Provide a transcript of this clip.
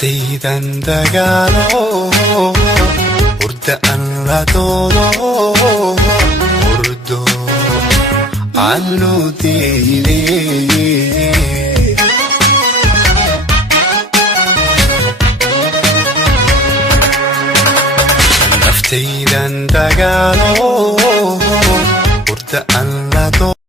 naftaydan dagaalo hurda aan la doodo hurdo aan loo diiday naftaydan dagaalo hurda aan la doodo